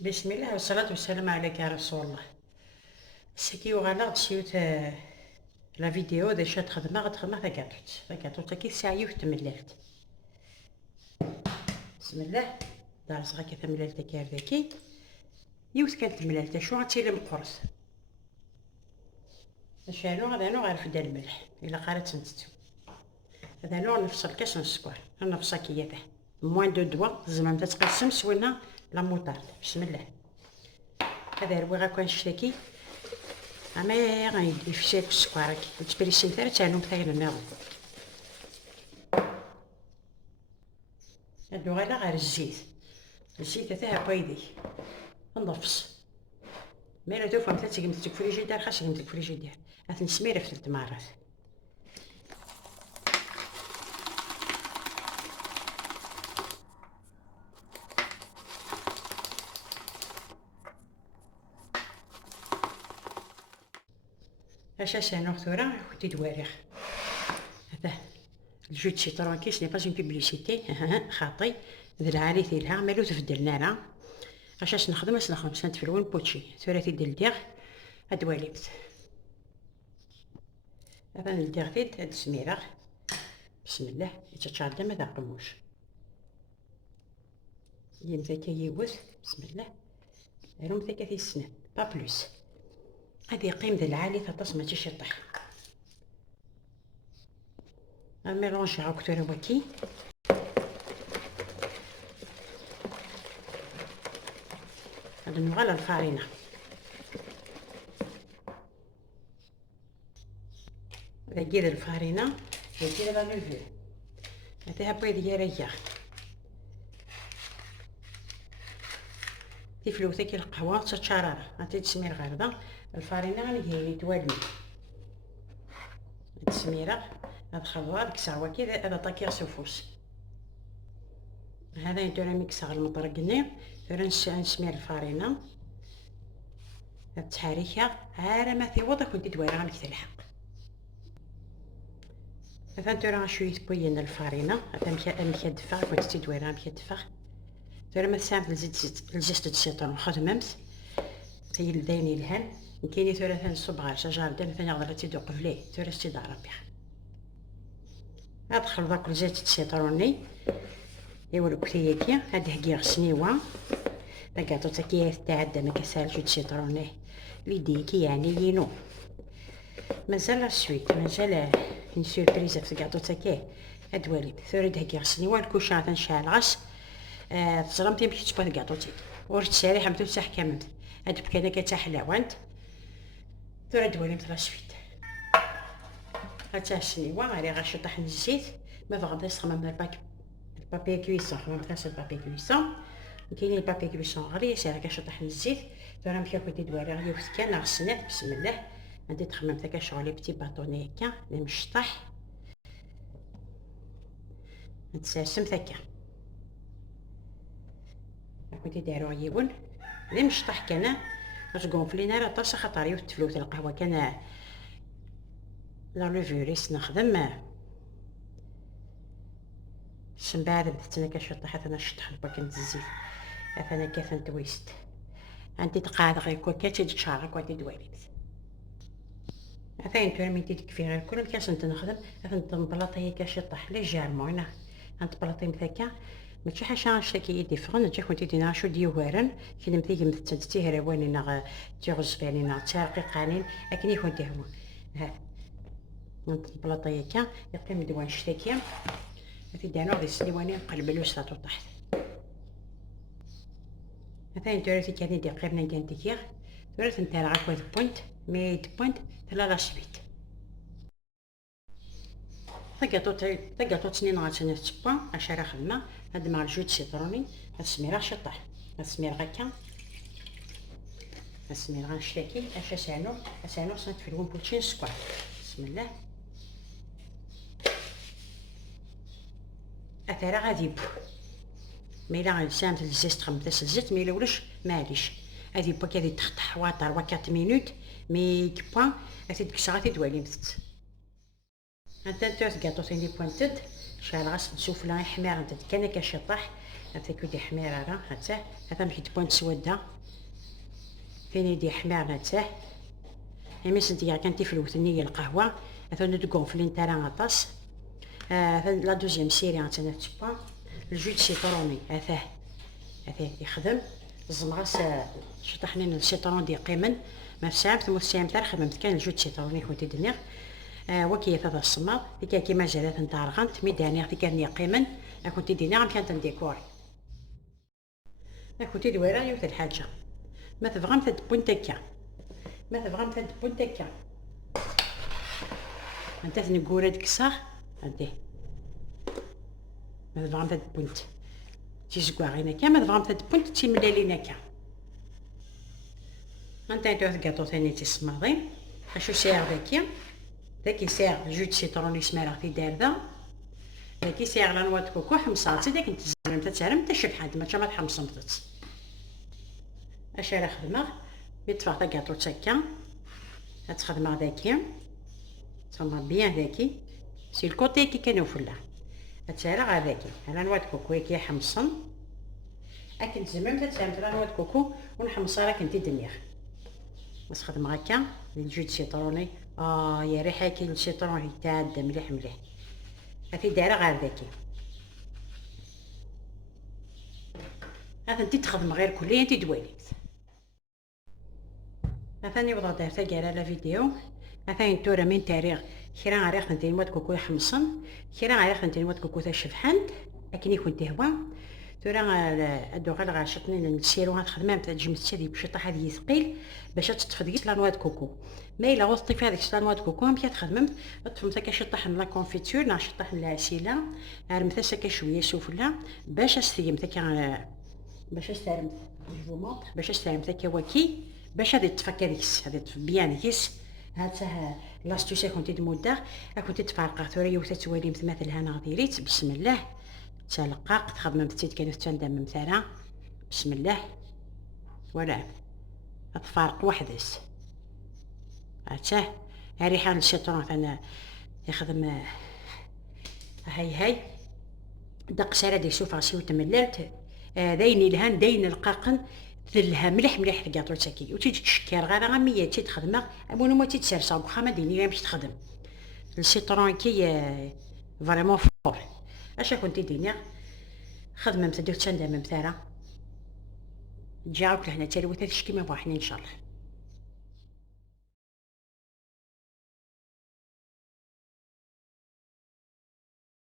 بسم الله والصلاة والسلام عليك يا رسول الله. سكي وغالا تسيوت لا فيديو دي شات غتخدمها ثاكاتوت كي ساعة تملالت. بسم الله دارس غاكي تملالت كي ذاكي يوت كانت تملالت شو غتيلي مقرص شالو هذا نوع غير فدا الملح إلا قالت نتتو هذا نوع نفس الكاس السكر نفس كياته موان دو دوا زعما تتقسم سوينا لا موطارد. بسم الله هذا روي غاكو نشتكي اما غايدي في شاك السكر كي تبريسين ثلاث تاعهم ثاير النار هادو غير الزيت تاع بيدي نضفص ميلا تو فهمت تقيمت في الفريجيدير خاص تقيمت في الفريجيدير نسميره في 3 مرات. اش نوع ثورة كنت دواريخ هذا الجو دو سيترون كي سني با اون بيبليسيتي خاطي ذا عالي ثيلها مالو تفدلنا لا اش نخدم سنت في الون بوتشي ثورتي دير هاد واليبت هذا ندير فيت هاد السميره. بسم الله يتشعل هذا قموش يمتا كيوث. بسم الله هروم ثا كثي السنة با بلوس غادي يقيم ذا العالي ثاطاس ما تيش يطيح الميلونج هاك تورا وكي غادي نغلى الفارينة غادي الفارينة غادي لا نلفي هذا بيض ديالها تفلوثة كي القهوة تتشرر غادي تسمير غارضة الفارينة غادي توالمي هاد السميرة هاد الخضرة ديك الساعة كي هذا طاكيغ سوفوس هذا يدور ميكسا المطرقني دور نسمير الفارينة هاد تحريكها عارة ما في وضع كنت دويرها ملك تلحق مثلا دور شوية بوين الفارينة هذا ملك دفا كنت تدويرها ملك دفا دور ما سامبل الزيت السيترون خدممت تي لديني الهن كايني ثلاثة صبغار شجر دان ثاني غادي تيدوق فليه ثلاث تيضرب بها ادخل داك الزيت السيتروني ايوا الكليكي هاد هكي سنيوه داكاتو تاكي تعدى ما كسال جوج سيتروني ليديكي يعني ينو مازال السويت مازال اون سوربريز في كاطو تاكي هاد واليد ثورد هكي سنيوه الكوشا تنشعل غاس تصرمتي باش تبغي كاطو تي ورت ساري حمدو تاع كامل هاد بكانا كتحلاوانت ثورد دوالي مثلا سويت هاتها السنيوه غادي غاشي طحن الزيت ما غادي يسخن من البابي كويسون خدمت غاس البابي كويسون كاينين البابي كويسون غادي ساهل كاش طحن الزيت ثورا مشى كنت دوالي غادي وسكان غسنات. بسم الله غادي تخمم تا كشغل بتي باطوني هكا مشطح نتساسم ثكا كنت دارو عيبون لي مشطح كان غتقوم فلينا راه طاسه خطر يوتفلوت القهوه كان لا لوفوريس نخدم سنبارد تنا كشطح انا شطح باكنت الزيت انا كيفن تويست عندي دقائق غير كوكا تيجي تشارك ودي دواليت عفاين تورا مين تكفي غير كل كاس نخدم نبلاطي كشطح ليجيرمون هنا نتبلاطي مثاكا ماشي حاجه شاكي ديفرون نجي كنت دينا شو ديوارن كي نمتي متتي هرواني نا تيغز بالي نا تارقي قانين لكن يكون هو ها نبلاطي كا يقيم دوان شتاكي في دانو غادي سليواني نقلب له ساطو طحت مثلا تورا كاني دي قرنا كانتيكير تورا نتاع عكواد بوينت ميت بوينت ثلاثة سبيت ثقاطو تسنين غاتسني تبا عشرة خدمة هاد مع الجوج سيتروني هاد السميرة شطح هاد السميرة غاكا هاد السميرة غنشتاكي اش سانو صنت في الون بوتشين سكوار. بسم الله اثرا غادي بو ميلا غنسامت الزيت خمتاس الزيت ميلا ولش معليش هادي با كادي تخطح واطر 4 مينوت مي كبا هادي ديك الساعه تدوالي متت هانتا كاطو ثاني بوينتد شحال غاس نشوف لا حمار انت كان كشطح هذا كودي حمير راه هاتا هذا مشيت بوينت سوده فين يدي حمير هاتا مي سنتيا كانتي في الوثنيه القهوه هذا ندقون في الانترا غطاس لا دوزيام سيري عندنا تبا الجو دو سيتروني هذا يخدم الزمغاس شطحنين السيترون دي قيمن ما ساعه ثم الساعه تاع خدمت كان الجو دو سيتروني كنت دنيا وكي هذا الصمار ديك كيما جالات نتاع رغنت ميداني كان قيمن كنت دينا عم كانت نديكوري كنت دويره يوث الحاجه ما تبغام تد بونتكا ما تبغام تد بونتكا انت نقول هذيك الصح هادي ما تبغام تد بونت تيزكوا غينا كا ما تبغام تد بونت تيملالينا كا انت دوث كاطو ثاني تسماضي اشو ساعه ذاكي ساعه جو سيتروني سمارة في دارده ذاكي ساعه لا نواد كوكو حمصات داك انت زعما تشبحات ما تحمصمتش اش راه خدمه يطفى تا كاطو تشكا تخدم ذاكي ثم بيان ذاكي سي الكوتي كي كانوا فلا تسالى غير ذاكي انا نواد كوكو كي حمصن اكن زعما تتسامت لا نواد كوكو ونحمصها راك انت دنيا بس خدم هكا الجو سيتروني يا ريحه كي السيترون يتعدى مليح مليح هذه دايره غير ذاكي هذا انت تخدم غير كليا انت دواليت ثاني وضع دارتها كاع لا فيديو ثاني تورا من تاريخ كيرا عريق نتي نواد كوكو يحمصن كيرا عريق نتي نواد كوكو تشفحنت لكن يكون تهوى تورا ادو غير غاشطني نسيرو خدمه تاع جمت هذه باش طاح هذه ثقيل باش تتفديت لا نواد كوكو ما الا وصلتي في هذيك لا نواد كوكو مشات خدمت تفهمت كاش طاح لا كونفيتور ناش طاح العسيله رمثا كا شويه سفله باش استيم تاع باش استرمت الجموط باش استرمت كواكي باش هذه تفكر هذه بيان كيس هاتها لاستوسي كنتي تمودا كنتي تفرقع ثوريه وتتوالي مثل هنا ديريت بسم الله تلقاق تخدم بتيت كانت تندم مثلا بسم الله ولا تفارق وحدس هاتاه ريحه الشيطان انا يخدم هاي دق ساره دي شوف راسي وتمللت داين الهان داين القاقن ذلها مليح مليح الكاطو تاكي وتيجي تشكر غير غاميه تخدم ابونو ما تيتسرسا وخا ديني باش تخدم السيترون كي فريمون فور اش كنتي ديني خدمه متدير تندم مثلا جاوك لهنا تالي وتشكي ما بوحني ان شاء الله.